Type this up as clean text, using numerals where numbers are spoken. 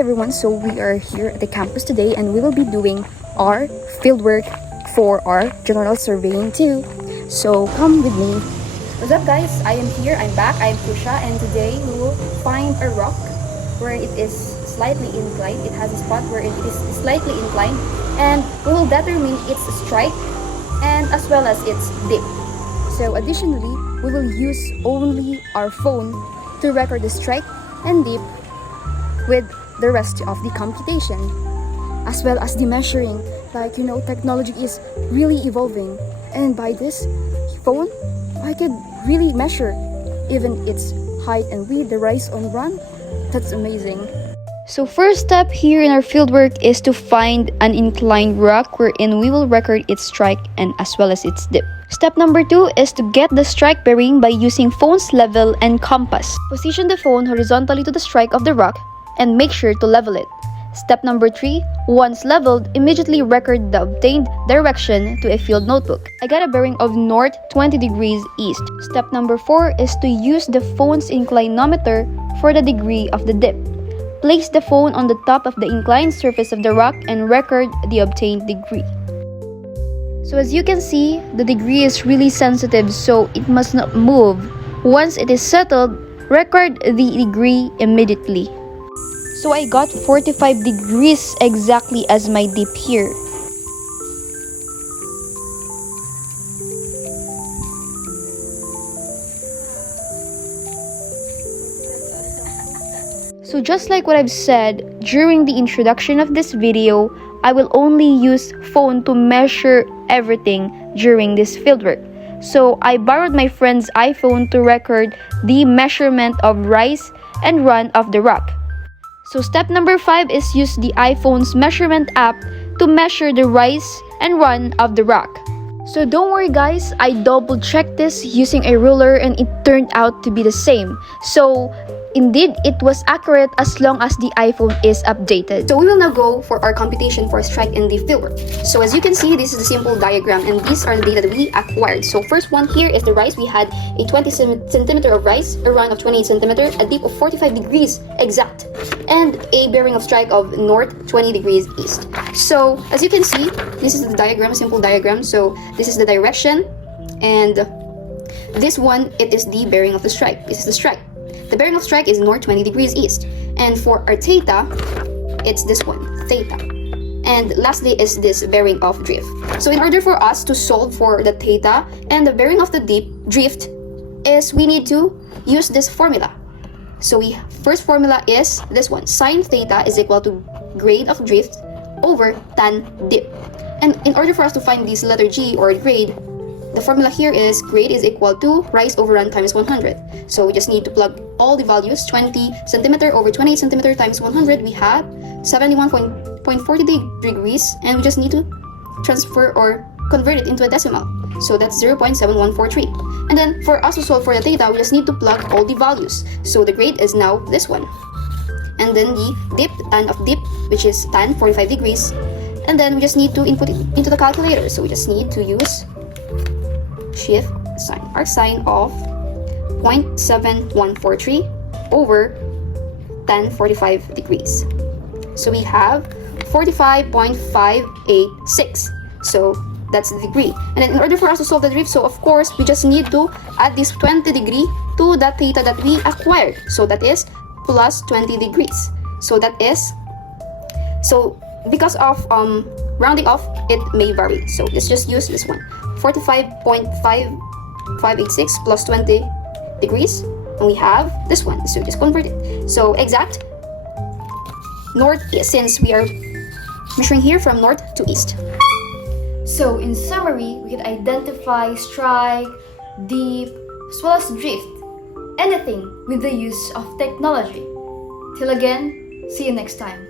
Everyone, so we are here at the campus today and we will be doing our fieldwork for our general surveying too. So come with me. What's up guys? I am here, I'm back, I'm Kusha, and today we will find a rock where it is slightly inclined. It has a spot where it is slightly inclined, and we will determine its strike and as well as its dip. So additionally, we will use only our phone to record the strike and dip with the rest of the computation, as well as the measuring. Like, you know, technology is really evolving, and by this phone I could really measure even its height and width, the rise on run. That's amazing. So first step here in our fieldwork is to find an inclined rock wherein we will record its strike and as well as its dip. Step number 2 is to get the strike bearing by using phone's level and compass. Position the phone horizontally to the strike of the rock and make sure to level it. Step number 3, once leveled, immediately record the obtained direction to a field notebook. I got a bearing of north 20 degrees east. Step number 4 is to use the phone's inclinometer for the degree of the dip. Place the phone on the top of the inclined surface of the rock and record the obtained degree. So as you can see, the degree is really sensitive, so it must not move. Once it is settled, record the degree immediately. So I got 45 degrees exactly as my dip here. So just like what I've said during the introduction of this video, I will only use phone to measure everything during this fieldwork. So I borrowed my friend's iPhone to record the measurement of rise and run of the rock. So step number 5 is use the iPhone's measurement app to measure the rise and run of the rock. So don't worry guys, I double checked this using a ruler and it turned out to be the same. So indeed, it was accurate as long as the iPhone is updated. So we will now go for our computation for strike and dip fieldwork. So as you can see, this is a simple diagram and these are the data that we acquired. So first one here is the rise. We had a 20 centimeter of rise, a run of 28 centimeter, a dip of 45 degrees exact, and a bearing of strike of north 20 degrees east. So as you can see, this is the diagram, a simple diagram. So this is the direction, and this one, it is the bearing of the strike. This is the strike. The bearing of strike is north 20 degrees east. And for our theta, it's this one, theta. And lastly is this bearing of drift. So in order for us to solve for the theta and the bearing of the drift is we need to use this formula. So first formula is this one, sine theta is equal to grade of drift over tan dip. And in order for us to find this letter G or grade, the formula here is grade is equal to rise over run times 100. So we just need to plug all the values. 20 centimeter over 28 centimeter times 100, we have 71.40 degrees, and we just need to transfer or convert it into a decimal. So that's 0.7143. And then for us to solve for the theta, we just need to plug all the values. So the grade is now this one. And then the dip, tan of dip, which is tan 45 degrees. And then we just need to input it into the calculator. So we just need to use shift sign, our sign of 0.7143 over tan 45 degrees. So we have 45.586. So that's the degree. And then in order for us to solve the drift, so of course we just need to add this 20 degree to that theta that we acquired. So that is plus 20 degrees. So that is, so because of rounding off, it may vary. So let's just use this one, 45.586 plus 20 degrees, and we have this one. So just convert it. So exact north, since we are measuring here from north to east. So in summary, we can identify strike, dip, as well as drift, anything with the use of technology. Till again, see you next time.